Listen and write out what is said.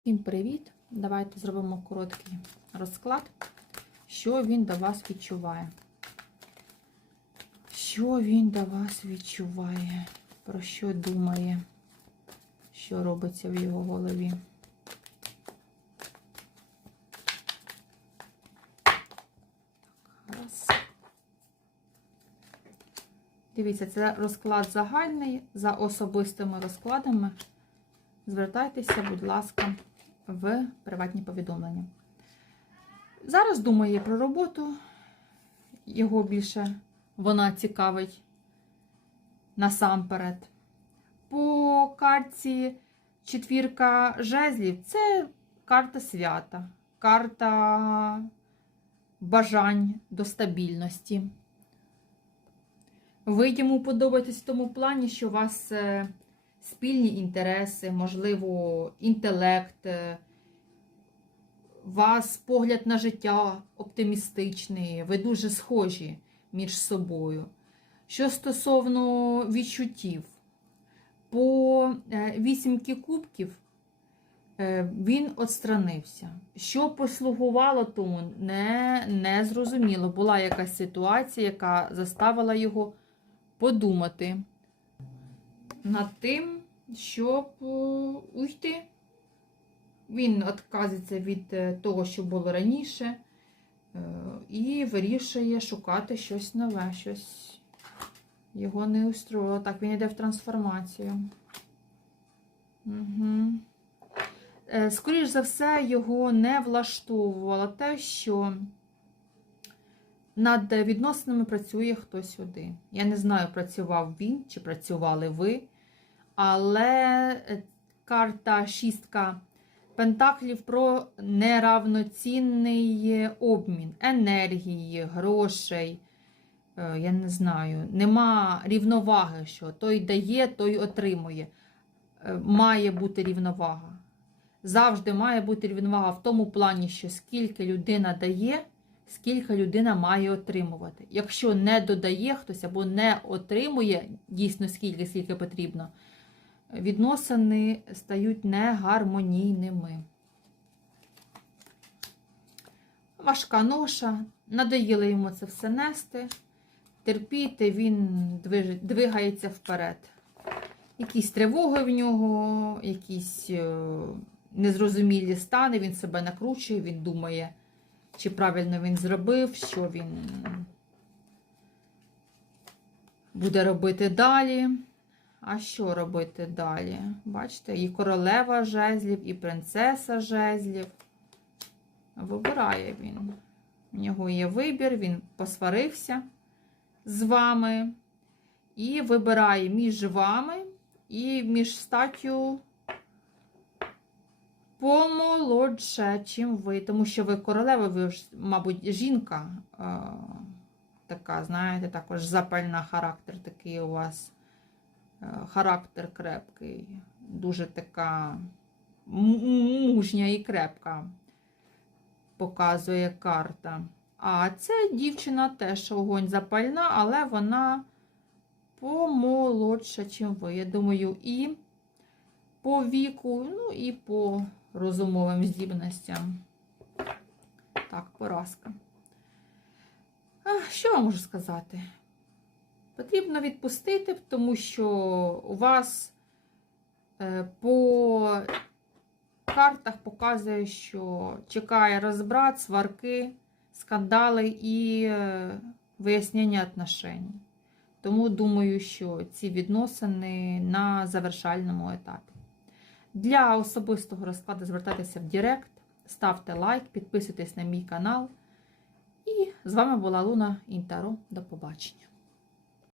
Всім привіт! Давайте зробимо короткий розклад, що він до вас відчуває. Що він до вас відчуває, про що думає, що робиться в його голові. Дивіться, це розклад загальний за особистими розкладами. Звертайтеся, будь ласка, в приватні повідомлення. Зараз думає про роботу, його більше вона цікавить насамперед. По карті четвірка жезлів це карта свята, карта бажань до стабільності. Ви йому подобаєтесь в тому плані, що у вас е, спільні інтереси, можливо, інтелект, е, вас погляд на життя оптимістичний, ви дуже схожі між собою. Що стосовно відчуттів, по е, вісімки кубків е, він отстранився. Що послугувало тому, не, не зрозуміло. Була якась ситуація, яка заставила його подумати над тим, щоб е, уйти. Він відказується від е, того, що було раніше, е, і вирішує шукати щось нове, щось його не устроїло. Так, він йде в трансформацію. Угу. Скоріш за все, його не влаштовувало те, що над відносинами працює хтось один. Я не знаю, працював він чи працювали ви, але карта шістка Пентаклів про неравноцінний обмін енергії, грошей. Е, Я не знаю, нема рівноваги, що той дає, той отримує. Е, Має бути рівновага. Завжди має бути рівновага в тому плані, що скільки людина дає, скільки людина має отримувати. Якщо не додає хтось або не отримує дійсно скільки, скільки потрібно, відносини стають негармонійними. Важка ноша, надоїло йому це все нести, терпіти, він двигається вперед. Якісь тривоги в нього, якісь незрозумілі стани, він себе накручує, він думає, чи правильно він зробив, що він буде робити далі. А що робити далі? Бачите, і королева жезлів, і принцеса жезлів. Вибирає він. У нього є вибір, він посварився з вами і вибирає між вами і між статтю помолодше, чим ви. Тому що ви королева, ви ж, мабуть, жінка е така, знаєте, також запальна характер такий у вас. Характер крепкий, дуже така мужня і крепка, показує карта. А це дівчина теж огонь запальна, але вона помолодша, чим ви. Я думаю, і по віку, ну і по розумовим здібностям. Так, поразка. Що я можу сказати? Потрібно відпустити, тому що у вас е, по картах показує, що чекає розбрат, сварки, скандали і е, вияснення отношень. Тому думаю, що ці відносини на завершальному етапі. Для особистого розкладу звертайтеся в Директ, ставте лайк, підписуйтесь на мій канал. І з вами була Луна Інтаро. До побачення.